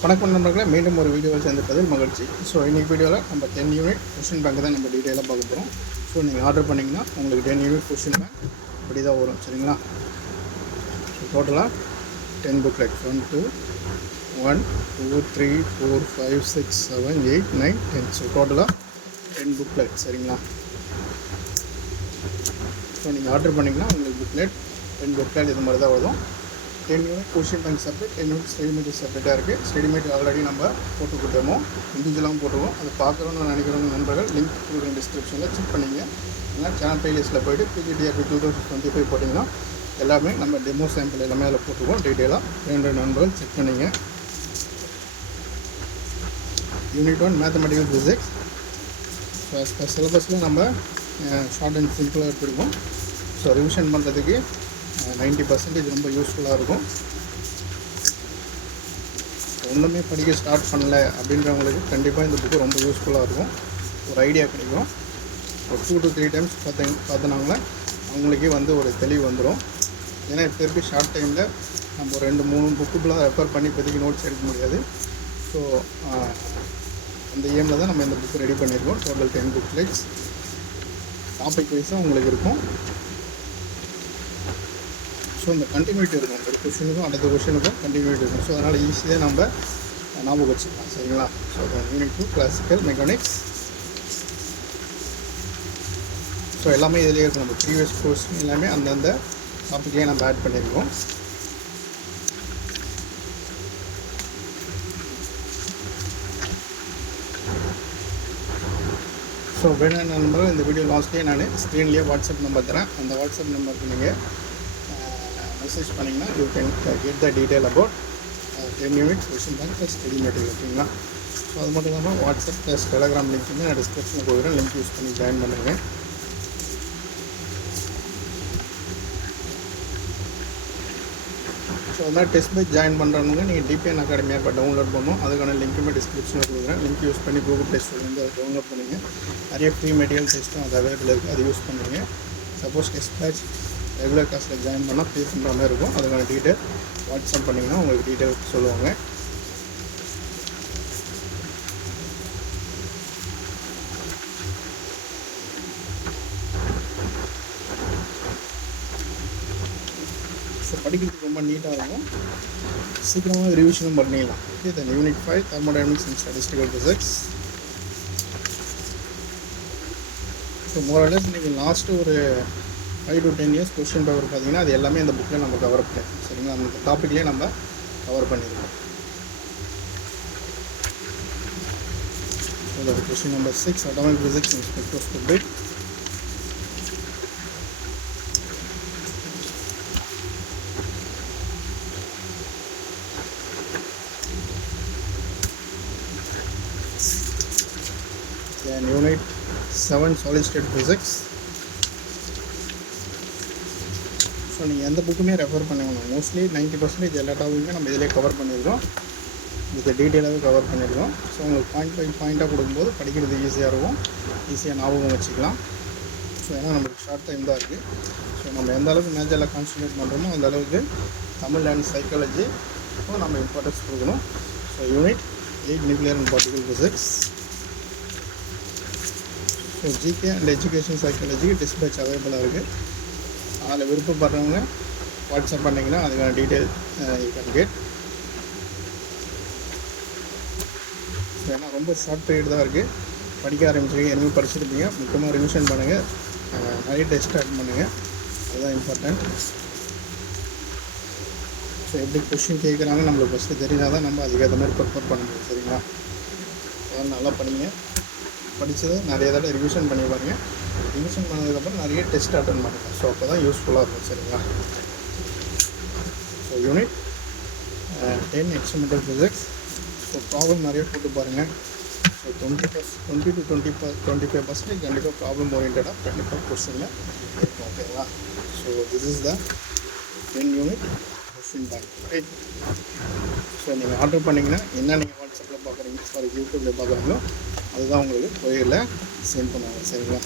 வணக்கம் நண்பர்களே, மீண்டும் ஒரு வீடியோவில் சேர்ந்துப்பதில் மகிழ்ச்சி. ஸோ இன்றைக்கி வீடியோவில் நம்ம 10 யூனிட் கொஷின் பேங்க் தான் நம்ம டீட்டெயிலாக பார்க்க போகிறோம். ஸோ நீங்கள் ஆர்டர் பண்ணிங்கன்னா உங்களுக்கு 10 யூனிட் கொஷின் பேங்க் இப்படி தான் வரும். சரிங்களா? ஸோ டோட்டலாக 10 புக்லெட் 1 2 3 4 5 6 7 8 9 10. ஸோ டோட்டலாக 10 புக்லெட். சரிங்களா? ஸோ நீங்கள் ஆர்டர் பண்ணிங்கன்னா உங்களுக்கு புக்லெட் 10 புக்லெட் இது மாதிரி தான் வரும். 10 unit question bank separate, 10 unit study material செப்பரேட்டாக இருக்குது. ஸ்டடி மெட்டீரியல் ஆல்ரெடி நம்ம போட்டு கொடுத்துருவோம், இண்டிவிஜுவலாகவும் போட்டுருவோம். அதை பார்க்குறோன்னு நினைக்கிறவங்க நண்பர்கள் லிங்க் கொடுக்குற டிஸ்கிரிப்ஷனில் செக் பண்ணிங்க. ஏன்னா சேனல் பிளேலிஸ்ட்டில் போய்ட்டு PGDRB 2025 போட்டிங்கன்னா எல்லாமே நம்ம டெமோ சாம்பிள் எல்லாமே அதில் போட்டுருவோம் டீட்டெயிலாக. 2 நண்பர்கள் செக் பண்ணிங்க. Unit 1 mathematical physics. ஸோ சிலபஸில் நம்ம ஷார்ட் அண்ட் சிம்பிளாக எடுத்துருக்கோம். ஸோ ரிவிஷன் பண்ணுறதுக்கு 90% ரொம்ப யூஸ்ஃபுல்லாக இருக்கும். ஒன்றுமே படிக்க ஸ்டார்ட் பண்ணல அப்படின்றவங்களுக்கு கண்டிப்பாக இந்த புக்கு ரொம்ப யூஸ்ஃபுல்லாக இருக்கும். ஒரு ஐடியா கிடைக்கும். ஒரு 2 to 3 டைம்ஸ் பார்த்தனாங்களே அவங்களுக்கே ஒரு தெளிவு வந்துடும். ஏன்னா இப்போ இருக்க ஷார்ட் டைமில் நம்ம ஒரு 2-3 புக்குலாம் ரெஃபர் பண்ணி இப்போதைக்கு நோட்ஸ் எடுக்க முடியாது. ஸோ அந்த ஏமில் தான் நம்ம இந்த புக்கு ரெடி பண்ணியிருக்கோம். டோட்டல் 10 புக்லெட்ஸ் டாபிக் வைஸாக உங்களுக்கு இருக்கும். ஸோ இந்த கண்டினியூட்டி இருக்கும், ஒரு கொஷினுக்கும் அடுத்த கொஷினுக்கும் கண்டினியூட்டி இருக்கும். ஸோ அதனால் ஈஸியாக நம்ம ஞாபகம் வச்சுக்கலாம். சரிங்களா? So unit 2 classical mechanics. So எல்லாமே இதிலே இருக்கும். நம்ம ப்ரீவியஸ் கொஸ்டின் எல்லாமே அந்தந்த டாப்பிக்லேயே நம்ம ஆட் பண்ணியிருக்கோம். ஸோ வேணும் நண்பர்கள், இந்த வீடியோ லாஸ்ட்லேயே நான் ஸ்க்ரீன்லேயே வாட்ஸ்அப் நம்பர் தரேன். அந்த வாட்ஸ்அப் நம்பருக்கு நீங்கள் மெசேஜ் பண்ணிங்கன்னா you can get the detail about 10 units question bank plus study material. ஓகேங்களா? ஸோ அது மட்டும் இல்லாமல் வாட்ஸ்அப் ப்ளஸ் டெலகிராம் லிங்க் வந்து நான் டிஸ்கிரிப்ஷனில் போகிறேன். லிங்க் யூஸ் பண்ணி ஜாயின் பண்ணுங்கள். ஸோ அதனால் டெஸ்ட் பேட்ச் ஜாயின் பண்ணுறவங்க நீங்கள் டிபிஎன் அகாடமி ஆப்பை டவுன்லோட் பண்ணணும். அதுக்கான லிங்க்குமே டிஸ்கிரிப்ஷனில் கொடுக்குறேன். லிங்க் யூஸ் பண்ணி கூகுள் ப்ளே ஸ்டோர்லேருந்து அதை டவுன்லோட் பண்ணுங்கள். நிறைய ஃப்ரீ மெட்டீரியல் டெஸ்ட்டும் அது அவைலபிள் இருக்குது, அது யூஸ் பண்ணுங்க. சப்போஸ் டெஸ்ட் பேட்ச் ரெகுலர் கிளாஸில் ஜாயின் பண்ணால் பே பண்ணுற மாதிரி இருக்கும். அதுக்கான டீட்டெயில் வாட்ஸ்அப் பண்ணிங்கன்னா உங்களுக்கு டீட்டெயில் சொல்லுவாங்க. ஸோ படிக்கிறதுக்கு ரொம்ப நீட்டாக இருக்கும். சீக்கிரமாக ரிவிஷனும் பண்ணிடலாம். Okay, then unit 5 thermodynamics and statistical physics. So மோரலஸ் நீங்கள் லாஸ்ட்டு ஒரு 5 to 10 இயர்ஸ் கொஸ்டின் பேப்பர் பார்த்தீங்கன்னா அது எல்லாமே இந்த புக்கில் நம்ம கவர் பண்ணியிருக்கோம். சரிங்களா? அந்த டாப்பிக்லேயே நம்ம கவர் பண்ணியிருக்கோம். So question number 6 atomic physics and spectroscopy. Then Unit 7 solid state physics. So நீங்கள் எந்த புக்குமே ரெஃபர் பண்ணுவோம். மோஸ்ட்லி 90% எல்லா டாப்பிக்குமே நம்ம இதிலே கவர் பண்ணியிருக்கோம். இதை டீட்டெயிலாகவே கவர் பண்ணியிருக்கோம். ஸோ உங்களுக்கு பாயிண்ட் பை பாயிண்ட்டாக கொடுக்கும்போது படிக்கிறது ஈஸியாக இருக்கும், ஈஸியாக ஞாபகம் வச்சுக்கலாம். ஸோ ஏன்னா நம்மளுக்கு ஷார்ட் டைம் தான் இருக்குது. ஸோ நம்ம எந்த அளவுக்கு மேஜரில் கான்சன்ட்ரேட் பண்ணுறோமோ அந்த அளவுக்கு தமிழ் அண்ட் சைக்காலஜி நம்ம இம்பார்ட்டன்ஸ் கொடுக்கணும். So unit 8 nuclear and particle physics. So GK and education psychology dispatch அவைலபிளாக இருக்குது. அதில் விருப்பப்படுறவங்க வாட்ஸ்அப் பண்ணிங்கன்னா அதுக்கான டீட்டெயில் யூ கேன் கெட். ஏன்னா ரொம்ப ஷார்ட் பீரியட் தான் இருக்குது. படிக்க ஆரம்பிச்சிருக்கீங்க, இனிமேல் படிச்சுருப்பீங்க. முக்கியமாக ரிவிஷன் பண்ணுங்கள், நிறைய டெஸ்ட் அட்டன் பண்ணுங்கள், அதுதான் இம்பார்ட்டன்ட். ஸோ எப்படி கொஷின் கேட்குறாங்க நம்மளுக்கு ஃபஸ்ட்டு தெரிஞ்சால் தான் நம்ம அதுக்கேற்ற மாதிரி ப்ரிப்பேர் பண்ண முடியும். சரிங்களா? அதனால் நல்லா படிங்க. படித்ததை நிறைய தடவை ரிவிஷன் பண்ணி பாருங்கள். ரிவிஷன் பண்ணதுக்கப்புறம் நிறைய டெஸ்ட் அட்டன் பண்ணுங்கள். ஸோ அப்போ தான் யூஸ்ஃபுல்லாக இருக்கும். சரிங்களா? So unit 10 experimental physics. So problem நிறைய போட்டு பாருங்கள். ஸோ 20 to 25% கண்டிப்பாக ப்ராப்ளம் ஓரியன்டாக கண்டிப்பாக கொஸ்டினில் இருக்கும். ஓகேங்களா? So this is the 10 unit question bank. Right? So நீங்கள் ஆர்டர் பண்ணிங்கன்னா என்ன நீங்கள் வாட்ஸ்அப்பில் பார்க்குறீங்க, சாரி யூடியூப்பில் பார்க்குறீங்களோ அதுதான் உங்களுக்கு கொரியரில் சென்ட் பண்ணுவாங்க. சரிங்களா?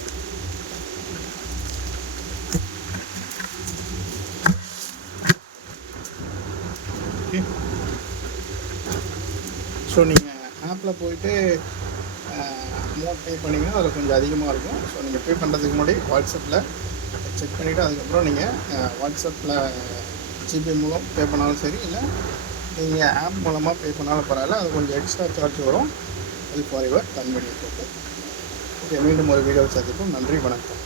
ஓகே. ஸோ நீங்கள் ஆப்பில் போயிட்டு அமௌண்ட் பே பண்ணிங்கன்னா அதில் கொஞ்சம் அதிகமாக இருக்கும். ஸோ நீங்கள் பே பண்ணுறதுக்கு முன்னாடி வாட்ஸ்அப்பில் செக் பண்ணிவிட்டு அதுக்கப்புறம் நீங்கள் வாட்ஸ்அப்பில் ஜிபே மூலம் பே பண்ணாலும் சரி, இல்லை நீங்கள் ஆப் மூலமாக பே பண்ணாலும் பரவாயில்ல. அது கொஞ்சம் எக்ஸ்ட்ரா சார்ஜ் வரும். அது ஃபார் யுவர் கன்வீனியன்ட். ஓகே, மீண்டும் ஒரு வீடியோவில் சந்திப்போம். நன்றி, வணக்கம்.